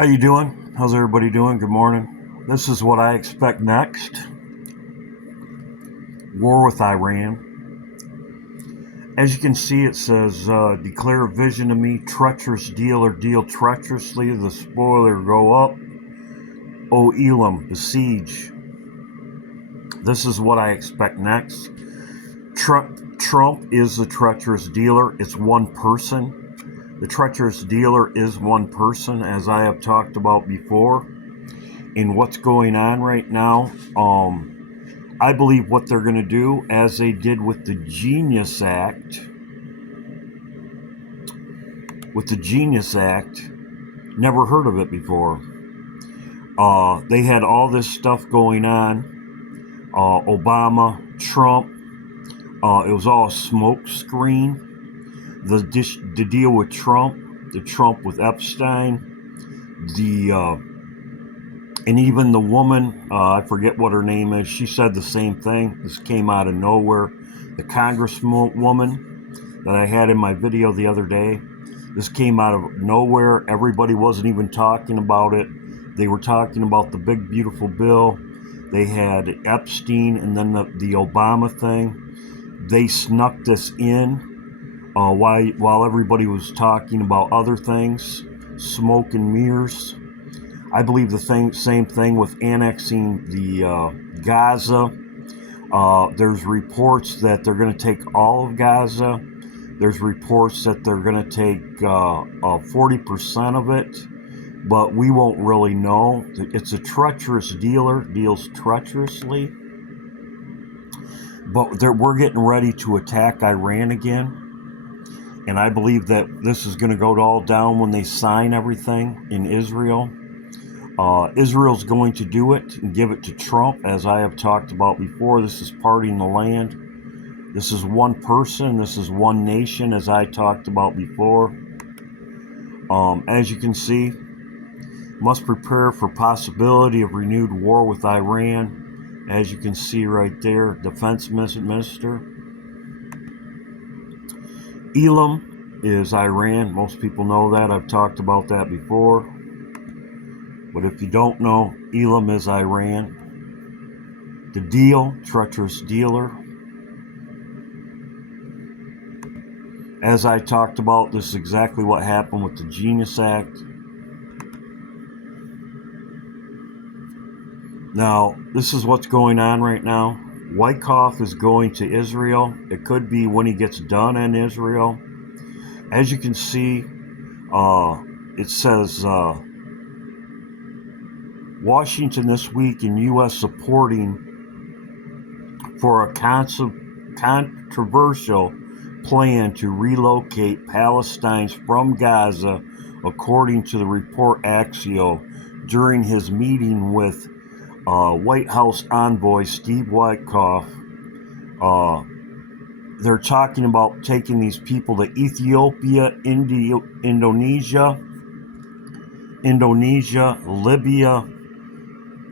How you doing? How's everybody doing? Good morning. This is what I expect next. War with Iran. As you can see, it says, declare a vision to me, treacherous deal or deal treacherously, the spoiler go up. O Elam, besiege. This is what I expect next. Trump is the treacherous dealer. It's one person. The treacherous dealer is one person, as I have talked about before. In what's going on right now, I believe what they're going to do, as they did with the Genius Act, never heard of it before. They had all this stuff going on. Obama, Trump. It was all a smoke screen. The deal with Trump, the Trump with Epstein, and even the woman, I forget what her name is, she said the same thing. This came out of nowhere. The congresswoman that I had in my video the other day, this came out of nowhere. Everybody wasn't even talking about it. They were talking about the big, beautiful bill. They had Epstein and then the Obama thing. They snuck this in while everybody was talking about other things, smoke and mirrors. I believe the same thing with annexing the Gaza. There's reports that they're going to take all of Gaza. There's reports that they're going to take 40% of it, but we won't really know. It's a treacherous dealer, deals treacherously. But we're getting ready to attack Iran again. And I believe that this is going to go all down when they sign everything in Israel. Israel's going to do it and give it to Trump, as I have talked about before. This is parting the land. This is one person. This is one nation, as I talked about before. As you can see, must prepare for possibility of renewed war with Iran. As you can see right there, Defense Minister. Elam is Iran. Most people know that. I've talked about that before. But if you don't know, Elam is Iran. The deal, treacherous dealer. As I talked about, this is exactly what happened with the Genius Act. Now, this is what's going on right now. Wyckoff is going to Israel. It could be when he gets done in Israel. As you can see, it says Washington this week in U.S. supporting for a controversial plan to relocate Palestinians from Gaza, according to the report Axios, during his meeting with White House envoy Steve Witkoff. They're talking about taking these people to Ethiopia, Indonesia, Libya,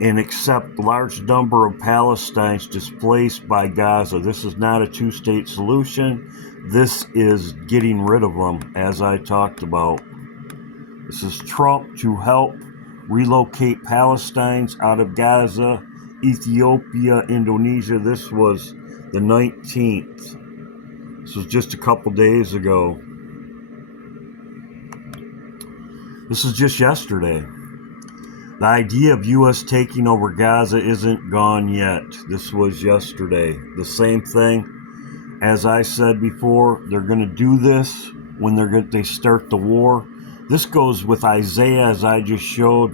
and accept large number of Palestinians displaced by Gaza. This is not a two-state solution. This is getting rid of them, as I talked about. This is Trump to help relocate Palestinians out of Gaza, Ethiopia, Indonesia. This was the 19th. This was just a couple days ago. This is just yesterday. The idea of U.S. taking over Gaza isn't gone yet. This was yesterday. The same thing. As I said before, they're going to do this when they start the war. This goes with Isaiah, as I just showed,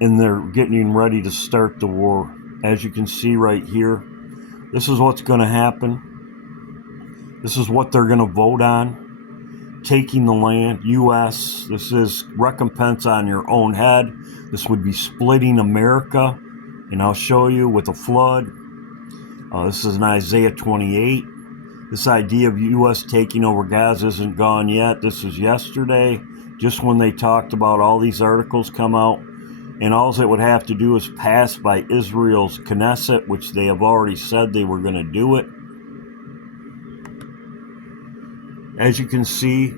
and they're getting ready to start the war. As you can see right here, this is what's going to happen. This is what they're going to vote on. Taking the land, U.S. This is recompense on your own head. This would be splitting America, and I'll show you with a flood. This is in Isaiah 28. This idea of U.S. taking over Gaza isn't gone yet. This was yesterday, just when they talked about all these articles come out. And all it would have to do is pass by Israel's Knesset, which they have already said they were going to do it. As you can see,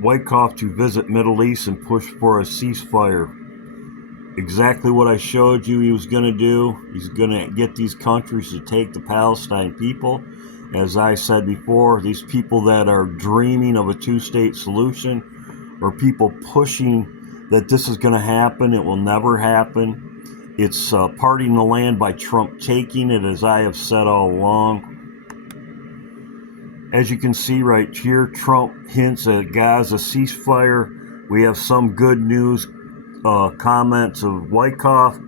Wyckoff to visit Middle East and push for a ceasefire. Exactly what I showed you he was going to do. He's going to get these countries to take the Palestine people. As I said before, these people that are dreaming of a two-state solution, or people pushing that this is going to happen, it will never happen. It's parting the land by Trump taking it, as I have said all along. As you can see right here, Trump hints at Gaza ceasefire. We have some good news comments of Wyckoff.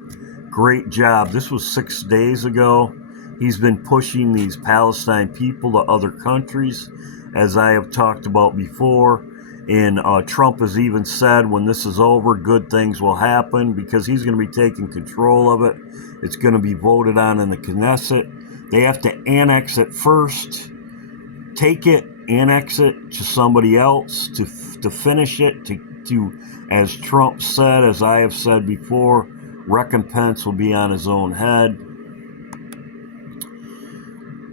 Great job. This was 6 days ago. He's been pushing these Palestine people to other countries, as I have talked about before. And Trump has even said when this is over, good things will happen because he's going to be taking control of it. It's going to be voted on in the Knesset. They have to annex it first, take it, annex it to somebody else to finish it, to, as Trump said, as I have said before, recompense will be on his own head.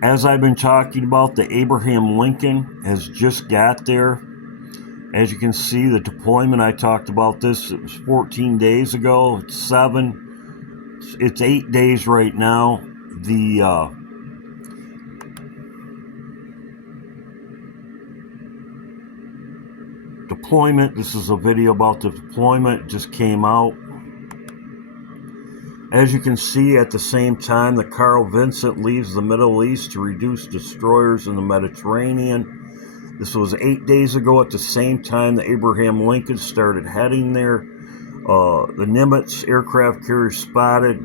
As I've been talking about, the Abraham Lincoln has just got there. As you can see, the deployment, I talked about this, it was 14 days ago. It's 7. It's 8 days right now. The deployment, this is a video about the deployment, just came out. As you can see, at the same time, the Carl Vinson leaves the Middle East to reduce destroyers in the Mediterranean. This was 8 days ago. At the same time, the Abraham Lincoln started heading there. The Nimitz aircraft carrier spotted.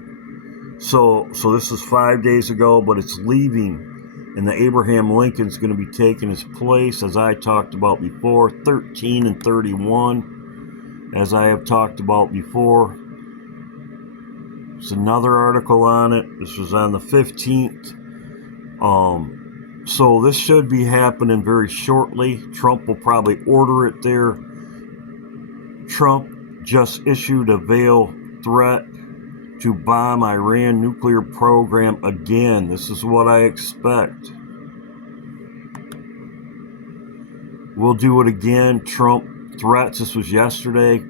So this is 5 days ago, but it's leaving. And the Abraham Lincoln's going to be taking his place, as I talked about before, 13 and 31, as I have talked about before. There's another article on it. This was on the 15th. So this should be happening very shortly. Trump will probably order it there. Trump just issued a veiled threat to bomb Iran nuclear program again. This is what I expect. We'll do it again. Trump threats. This was yesterday.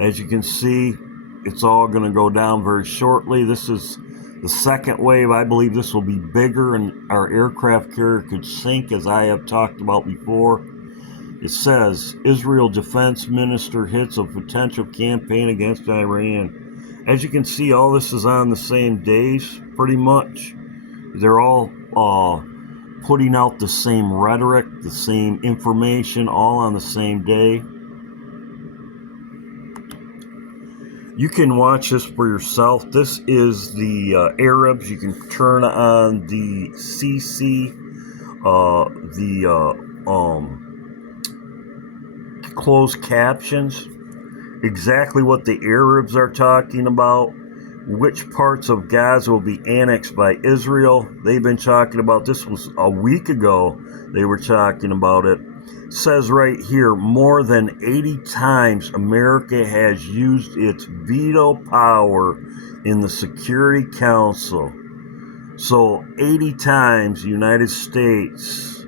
As you can see, it's all going to go down very shortly. This is the second wave. I believe this will be bigger and our aircraft carrier could sink, as I have talked about before. It says, Israel Defense Minister hits a potential campaign against Iran. As you can see, all this is on the same days, pretty much. They're all putting out the same rhetoric, the same information, all on the same day. You can watch this for yourself. This is the Arabs. You can turn on the CC, closed captions, exactly what the Arabs are talking about, which parts of Gaza will be annexed by Israel. They've been talking about, this was a week ago, they were talking about it. It says right here, more than 80 times America has used its veto power in the Security Council. So 80 times the United States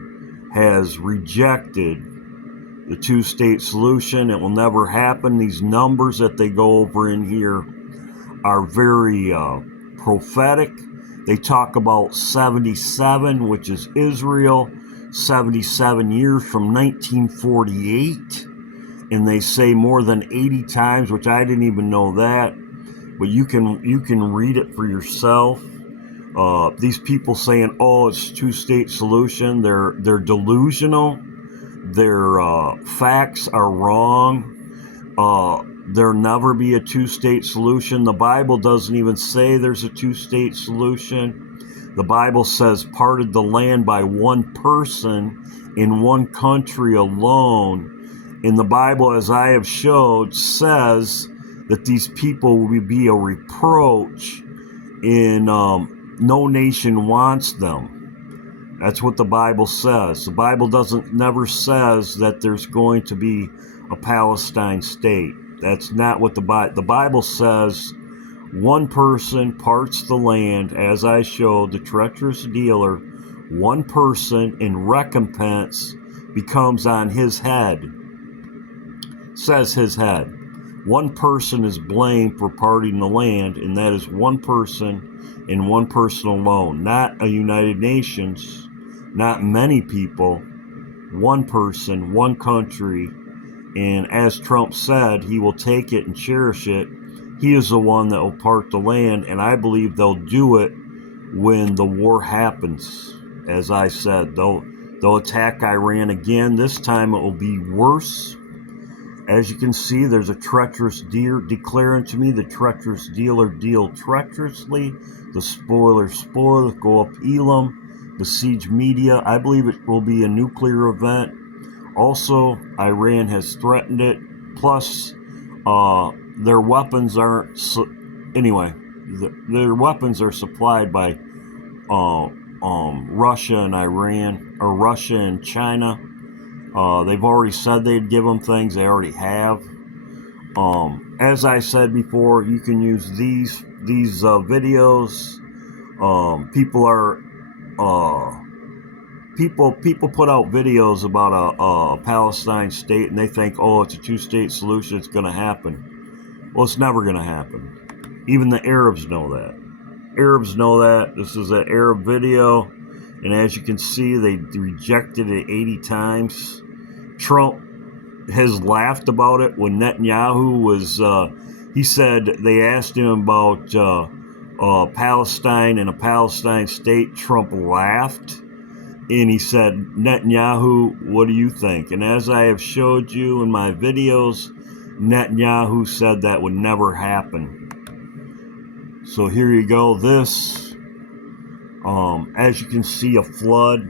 has rejected the two-state solution. It will never happen. These numbers that they go over in here are very prophetic. They talk about 77, which is Israel, 77 years from 1948, and they say more than 80 times, which I didn't even know that, but you can read it for yourself. These people saying, oh, it's two-state solution, they're delusional. Their facts are wrong. There'll never be a two-state solution. The Bible doesn't even say there's a two-state solution. The Bible says parted the land by one person in one country alone. And the Bible, as I have showed, says that these people will be a reproach, and no nation wants them. That's what the Bible says. The Bible never says that there's going to be a Palestine state. That's not what the Bible says. One person parts the land, as I showed, the treacherous dealer. One person in recompense becomes on his head. says his head. One person is blamed for parting the land, and that is one person and one person alone, not a United Nations, not many people, one person, one country. And as Trump said, he will take it and cherish it. He is the one that will part the land, and I believe they'll do it when the war happens. As I said, they'll attack Iran again. This time it will be worse. As you can see, there's a treacherous dealer declaring to me, the treacherous dealer deal treacherously. The spoiler go up Elam, besiege media. I believe it will be a nuclear event. Also, Iran has threatened it. Plus, their weapons aren't. Anyway, their weapons are supplied by Russia and Iran, or Russia and China. They've already said they'd give them things. They already have. As I said before, you can use these videos. People put out videos about a Palestine state, and they think, oh, it's a two-state solution. It's going to happen. Well, it's never going to happen. Even the Arabs know that. Arabs know that. This is an Arab video, and as you can see, they rejected it 80 times. Trump has laughed about it when Netanyahu was, he said they asked him about Palestine and a Palestine state. Trump laughed, and he said, Netanyahu, what do you think? And as I have showed you in my videos, Netanyahu said that would never happen. So here you go. This, as you can see, a flood.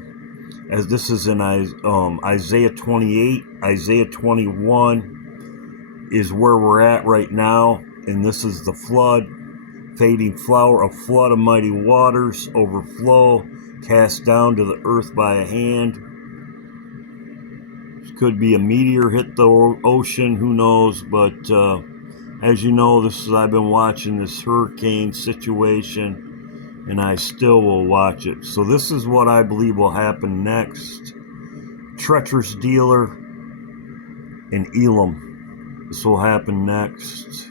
As this is in Isaiah 28, Isaiah 21 is where we're at right now. And this is the flood, fading flower, a flood of mighty waters, overflow, cast down to the earth by a hand. This could be a meteor hit the ocean, who knows, but as you know, I've been watching this hurricane situation, and I still will watch it. So this is what I believe will happen next. Treacherous dealer in Elam. This will happen next.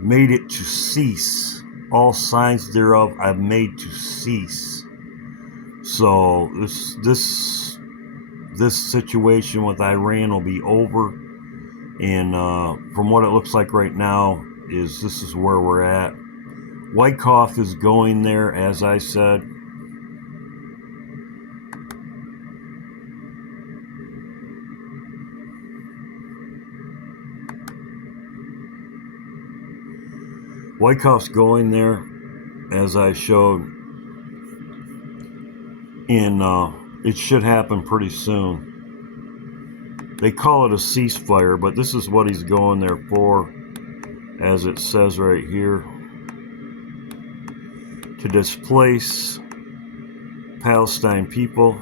Made it to cease. All signs thereof I've made to cease. So this situation with Iran will be over. And from what it looks like right now, this is where we're at. Wyckoff is going there, as I said. Wyckoff's going there, as I showed. And it should happen pretty soon. They call it a ceasefire, but this is what he's going there for, as it says right here. To displace Palestine people.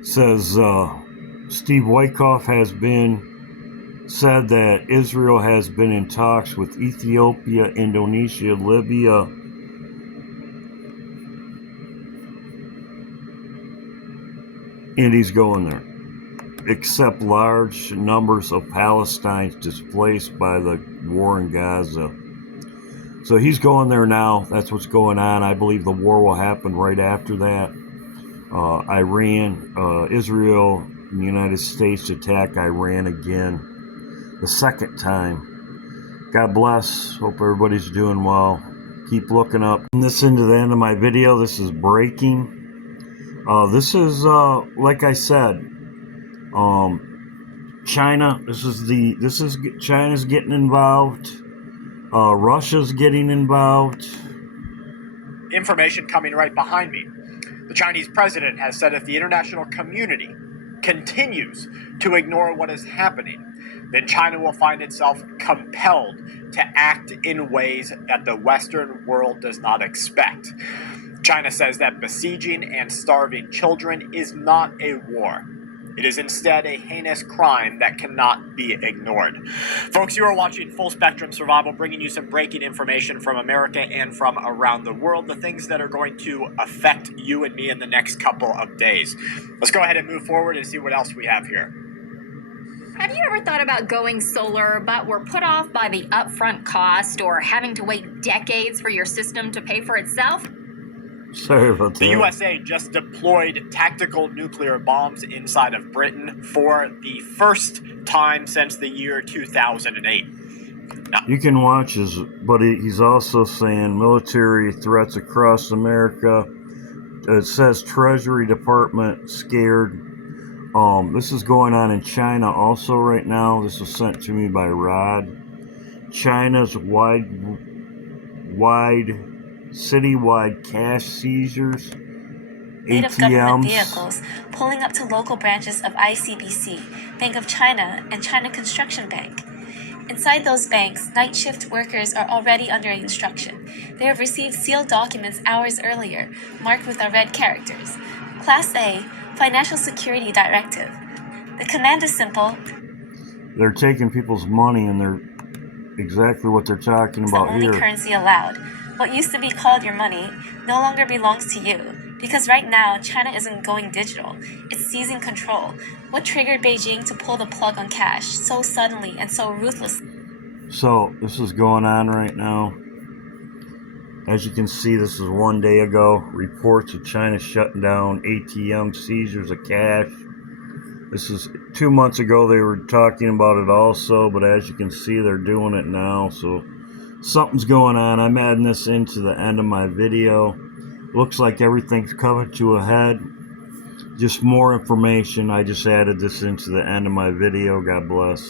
Says Steve Wyckoff has said that Israel has been in talks with Ethiopia, Indonesia, Libya, and he's going there. Except large numbers of Palestinians displaced by the war in Gaza. So he's going there now. That's what's going on. I believe the war will happen right after that. Israel, and the United States attack Iran again. The second time. God bless. Hope everybody's doing well. Keep looking up. And this into the end of my video. This is breaking. This is like I said. China. China's getting involved. Russia's getting involved. Information coming right behind me. The Chinese president has said if the international community continues to ignore what is happening, then China will find itself compelled to act in ways that the Western world does not expect. China says that besieging and starving children is not a war. It is instead a heinous crime that cannot be ignored. Folks, you are watching Full Spectrum Survival, bringing you some breaking information from America and from around the world, the things that are going to affect you and me in the next couple of days. Let's go ahead and move forward and see what else we have here. Have you ever thought about going solar, but were put off by the upfront cost or having to wait decades for your system to pay for itself? Sorry about that. The USA just deployed tactical nuclear bombs inside of Britain for the first time since the year 2008. Now, you can watch his, but he's also saying military threats across America. It says Treasury Department scared. This is going on in China also right now. This was sent to me by Rod. China's citywide cash seizures, Fleet of government ATMs. vehicles pulling up to local branches of ICBC, Bank of China, and China Construction Bank. Inside those banks, night shift workers are already under instruction. They have received sealed documents hours earlier, marked with our red characters. Class A, Financial Security Directive. The command is simple. They're taking people's money, and they're exactly what they're talking It's the about only here. currency allowed. What used to be called your money no longer belongs to you. Because right now, China isn't going digital. It's seizing control. What triggered Beijing to pull the plug on cash so suddenly and so ruthlessly? So this is going on right now. As you can see, this is 1 day ago. Reports of China shutting down ATM seizures of cash. This is 2 months ago. They were talking about it also, but as you can see, they're doing it now. So something's going on. I'm adding this into the end of my video. Looks like everything's coming to a head. Just more information. I just added this into the end of my video. God bless.